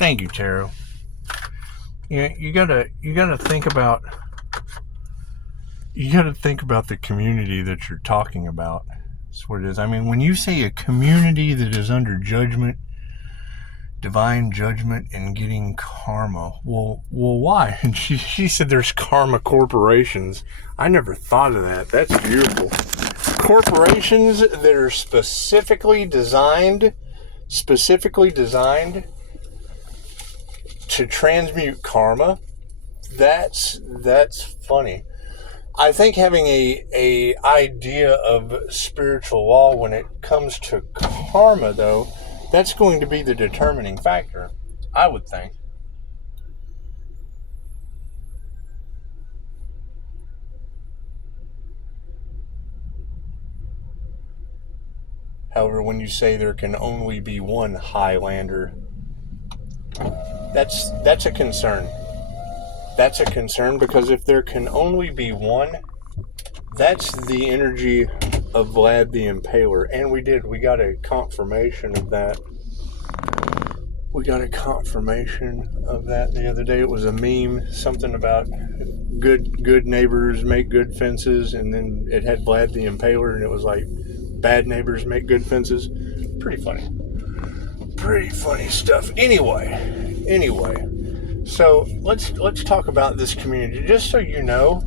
Thank you, Tarot. You gotta think about the community that you're talking about. That's what it is. I mean, when you say a community that is under judgment, divine judgment, and getting karma, well, why? And she said there's karma corporations. I never thought of that. That's beautiful. Corporations that are specifically designed to transmute karma. That's funny. I think having a idea of spiritual law when it comes to karma, though, that's going to be the determining factor, I would think. However, when you say there can only be one Highlander, that's a concern. That's a concern, because if there can only be one, that's the energy of Vlad the Impaler. And we got a confirmation of that. We got a confirmation of that the other day. It was a meme, something about good neighbors make good fences, and then it had Vlad the Impaler, and it was like, bad neighbors make good fences. Pretty funny stuff. Anyway, so let's talk about this community, just so you know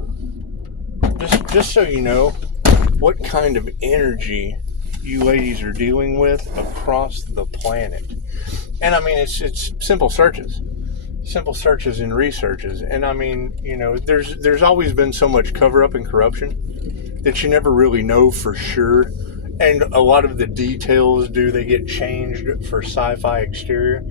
what kind of energy you ladies are dealing with across the planet. And I mean, it's simple searches and researches. And I mean, there's always been so much cover up and corruption that you never really know for sure. And a lot of the details they get changed for sci-fi exterior.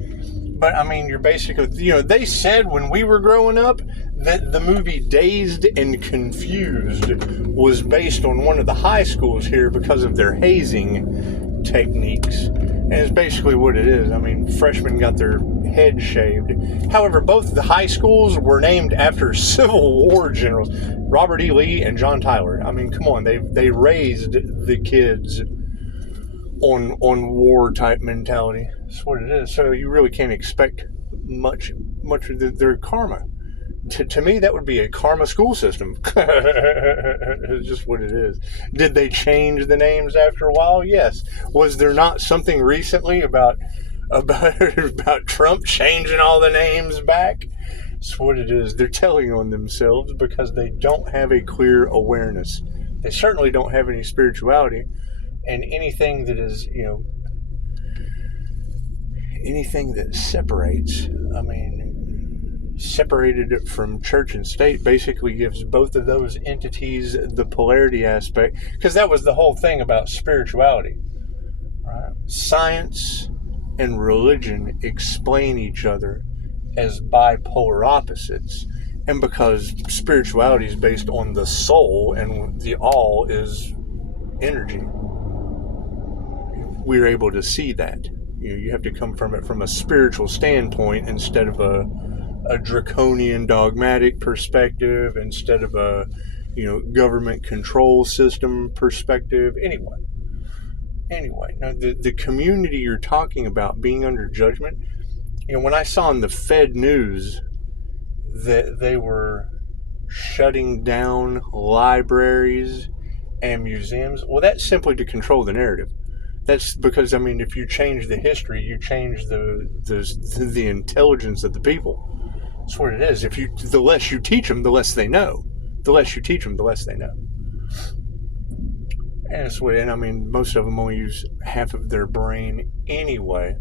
But I mean, you're basically, they said when we were growing up that the movie Dazed and Confused was based on one of the high schools here because of their hazing techniques. And it's basically what it is. I mean, freshmen got their head shaved. However, both the high schools were named after Civil War generals, Robert E. Lee and John Tyler. I mean, come on, they raised the kids on war type mentality. That's what it is. So you really can't expect much of their karma. To me, that would be a karma school system. It's just what it is. Did they change the names after a while? Yes. Was there not something recently about Trump changing all the names back? That's what it is. They're telling on themselves because they don't have a clear awareness. They certainly don't have any spirituality, and anything that is, anything that separates, separated it from church and state, basically gives both of those entities the polarity aspect, because that was the whole thing about spirituality, right? Science and religion explain each other as bipolar opposites, and because spirituality is based on the soul and the all is energy, we're able to see that. You have to come from it from a spiritual standpoint instead of a draconian dogmatic perspective, instead of a government control system perspective. Anyway, now the community you're talking about being under judgment, when I saw in the Fed news that they were shutting down libraries and museums, well, that's simply to control the narrative. That's because, if you change the history, you change the intelligence of the people. That's what it is. The less you teach them, the less they know. The less you teach them, the less they know. And most of them only use half of their brain anyway.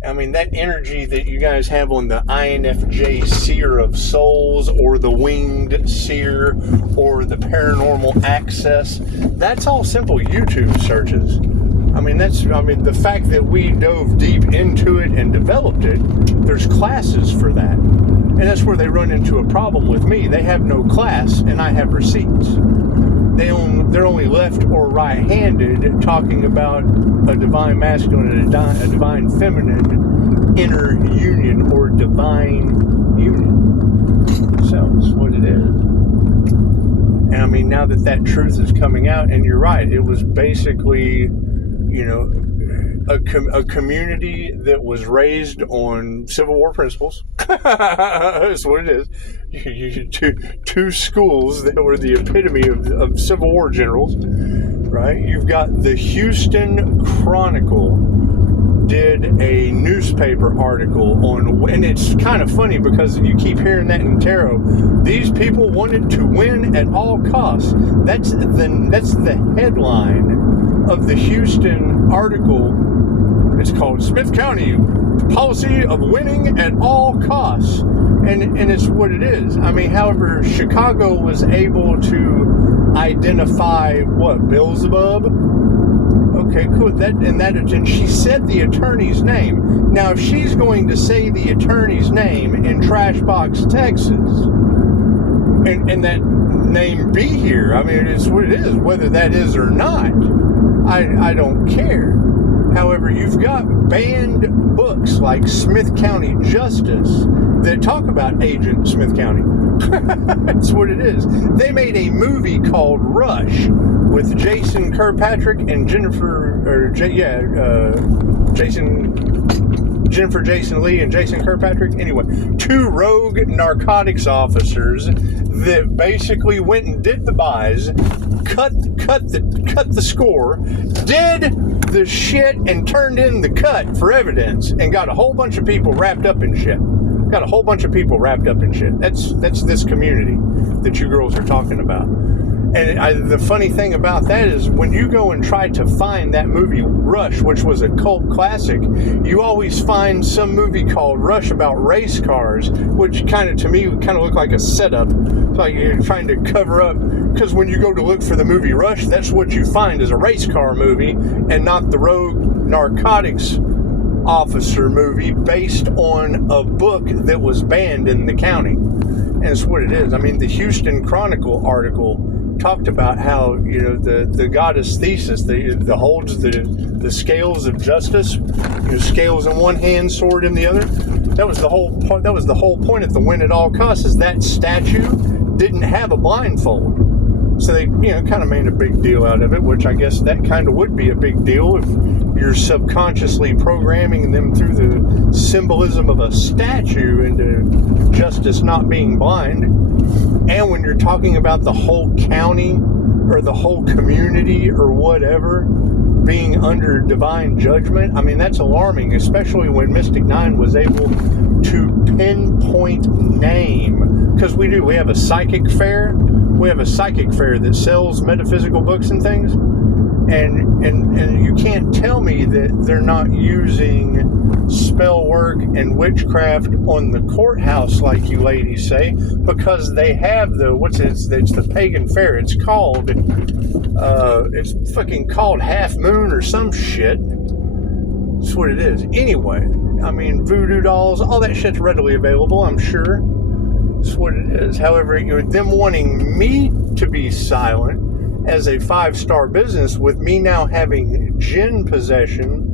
That energy that you guys have on the INFJ Seer of Souls, or the Winged Seer, or the Paranormal Access, that's all simple YouTube searches. The fact that we dove deep into it and developed it, there's classes for that. And that's where they run into a problem with me. They have no class, and I have receipts. They're only left or right-handed talking about a divine masculine and a divine feminine inner union, or divine union. So that's what it is. And now that truth is coming out, and you're right, it was basically, a community that was raised on Civil War principles. That's what it is. Two schools that were the epitome of Civil War generals, right? You've got the Houston Chronicle did a newspaper article on, and it's kind of funny because you keep hearing that in tarot. These people wanted to win at all costs. That's the headline of the Houston article. It's called Smith County Policy of Winning at All Costs. And it's what it is. I mean, however, Chicago was able to identify what? Beelzebub? Okay, cool. And she said the attorney's name. Now, if she's going to say the attorney's name in Trashbox, Texas, and that name be here, I mean, it's what it is. Whether that is or not, I don't care. However, you've got banned books like Smith County Justice that talk about Agent Smith County. That's what it is. They made a movie called Rush with Jason Kirkpatrick and Jennifer Jason Lee and Jason Kirkpatrick. Anyway, two rogue narcotics officers that basically went and did the buys, cut the score, did the shit, and turned in the cut for evidence, and got a whole bunch of people wrapped up in shit. That's this community that you girls are talking about. And the funny thing about that is when you go and try to find that movie Rush, which was a cult classic, you always find some movie called Rush about race cars, which to me kind of look like a setup. It's like you're trying to cover up, because when you go to look for the movie Rush, that's what you find is a race car movie and not the rogue narcotics officer movie based on a book that was banned in the county. And it's what it is. I mean, the Houston Chronicle article talked about how, the goddess Thesis, the holds the scales of justice, scales in one hand, sword in the other. That was the whole point. That was the whole point of the win at all costs. Is that statue didn't have a blindfold, so they kind of made a big deal out of it. Which I guess that kind of would be a big deal if you're subconsciously programming them through the symbolism of a statue into justice not being blind. And when you're talking about the whole county or the whole community or whatever being under divine judgment, I mean, that's alarming, especially when Mystic 9 was able to pinpoint name. Because we have a psychic fair. We have a psychic fair that sells metaphysical books and things. And you can't tell me that they're not using spell work and witchcraft on the courthouse like you ladies say, because they have it's the pagan fair. It's called it's fucking called Half Moon or some shit. That's what it is. Anyway, I mean, voodoo dolls, all that shit's readily available, I'm sure. That's what it is. However, them wanting me to be silent as a 5-star business, with me now having jinn possession,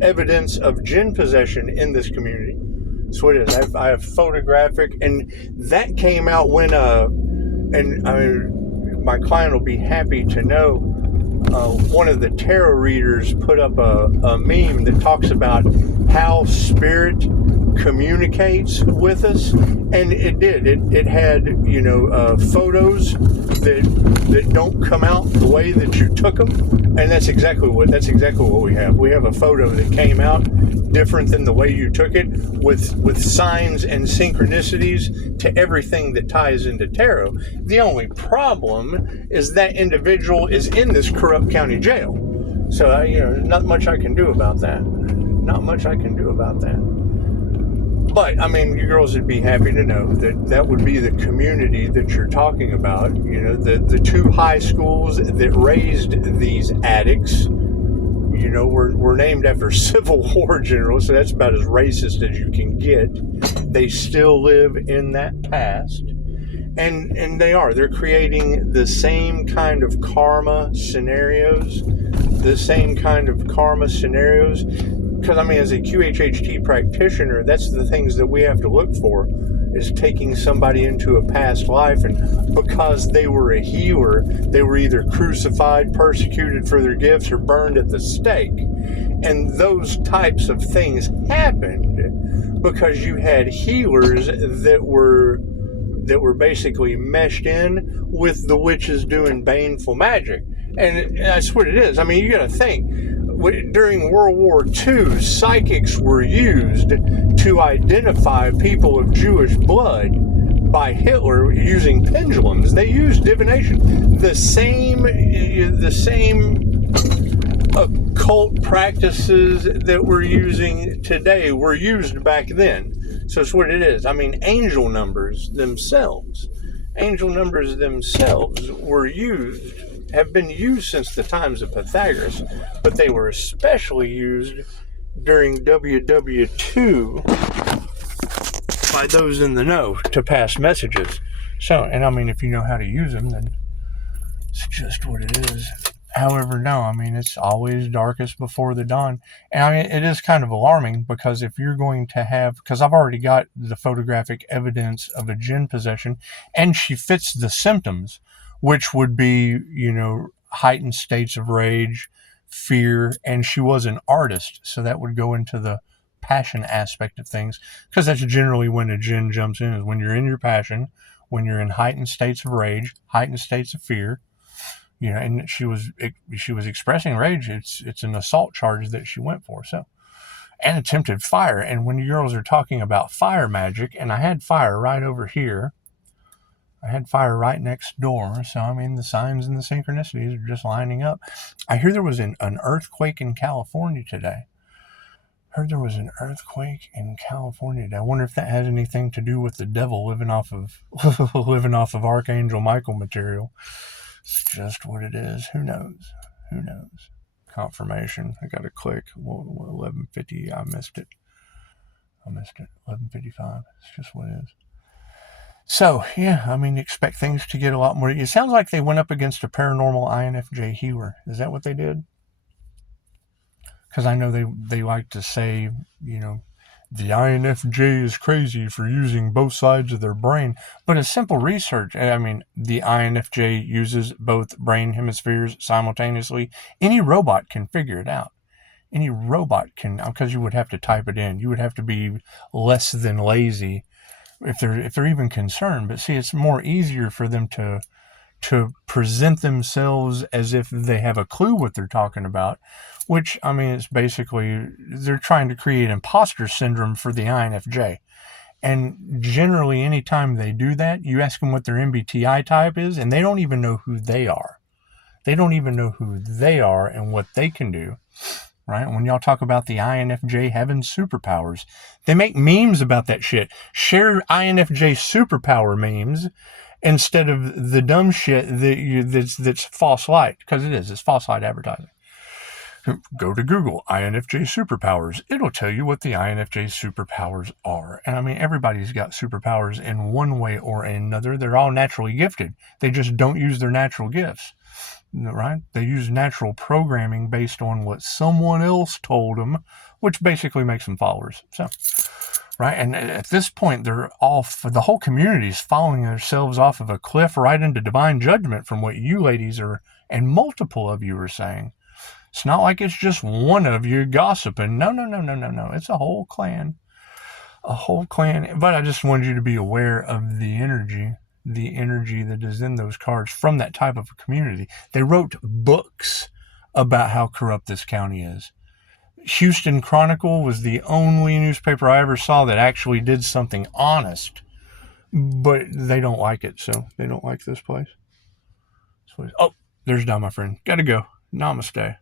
evidence of jinn possession in this community. That's what it is. I have photographic, and that came out when, my client will be happy to know, one of the tarot readers put up a meme that talks about how spirit communicates with us, and it did. It had photos that don't come out the way that you took them, and that's exactly what we have. We have a photo that came out different than the way you took it, with signs and synchronicities to everything that ties into tarot. The only problem is that individual is in this corrupt county jail, so not much I can do about that. But, I mean, you girls would be happy to know that would be the community that you're talking about. The two high schools that raised these addicts, were named after Civil War generals, so that's about as racist as you can get. They still live in that past. And they're creating the same kind of karma scenarios. Because, I mean, as a QHHT practitioner, that's the things that we have to look for, is taking somebody into a past life, and because they were a healer, they were either crucified, persecuted for their gifts, or burned at the stake. And those types of things happened because you had healers that were basically meshed in with the witches doing baneful magic. And that's what it is. I mean, you got to think, during World War II, psychics were used to identify people of Jewish blood by Hitler using pendulums. They used divination. The same occult practices that we're using today were used back then. So it's what it is. I mean, angel numbers themselves were used, have been used since the times of Pythagoras, but they were especially used during WW2 by those in the know to pass messages. So, and I mean, if you know how to use them, then it's just what it is. However, no, I mean, it's always darkest before the dawn. And I mean, it is kind of alarming because if you're going to have, because I've already got the photographic evidence of a jinn possession, and she fits the symptoms, which would be, heightened states of rage, fear, and she was an artist. So that would go into the passion aspect of things, because that's generally when a jinn jumps in, is when you're in your passion, when you're in heightened states of rage, heightened states of fear. And she was expressing rage. It's an assault charge that she went for. So, and attempted fire. And when you girls are talking about fire magic, and I had fire right over here, I had fire right next door. So I mean, the signs and the synchronicities are just lining up. I hear there was an earthquake in California today. I wonder if that has anything to do with the devil living off of Archangel Michael material. It's just what it is. Who knows? Confirmation. I got to click. 11:50. I missed it. 11:55. It's just what it is. So, yeah, I mean, expect things to get a lot more. It sounds like they went up against a paranormal INFJ healer. Is that what they did? Because I know they like to say, the INFJ is crazy for using both sides of their brain. But a simple research, I mean, the INFJ uses both brain hemispheres simultaneously. Any robot can figure it out. Any robot can, because you would have to type it in. You would have to be less than lazy if they're even concerned. But see, it's more easier for them to present themselves as if they have a clue what they're talking about, which, I mean, it's basically, they're trying to create imposter syndrome for the INFJ. And generally, anytime they do that, you ask them what their MBTI type is, and they don't even know who they are. They don't even know who they are and what they can do, right? When y'all talk about the INFJ having superpowers, they make memes about that shit. Share INFJ superpower memes instead of the dumb shit that's false light, because it's false light advertising. Go to Google, INFJ superpowers. It'll tell you what the INFJ superpowers are. And I mean, everybody's got superpowers in one way or another. They're all naturally gifted. They just don't use their natural gifts, right? They use natural programming based on what someone else told them, which basically makes them followers. So, right? And at this point, the whole community is following themselves off of a cliff right into divine judgment from what you ladies and multiple of you are saying. It's not like it's just one of you gossiping. No. It's a whole clan. But I just wanted you to be aware of the energy that is in those cards from that type of a community. They wrote books about how corrupt this county is. Houston Chronicle was the only newspaper I ever saw that actually did something honest. But they don't like it, so they don't like this place. Oh, there's Don, my friend. Gotta go. Namaste.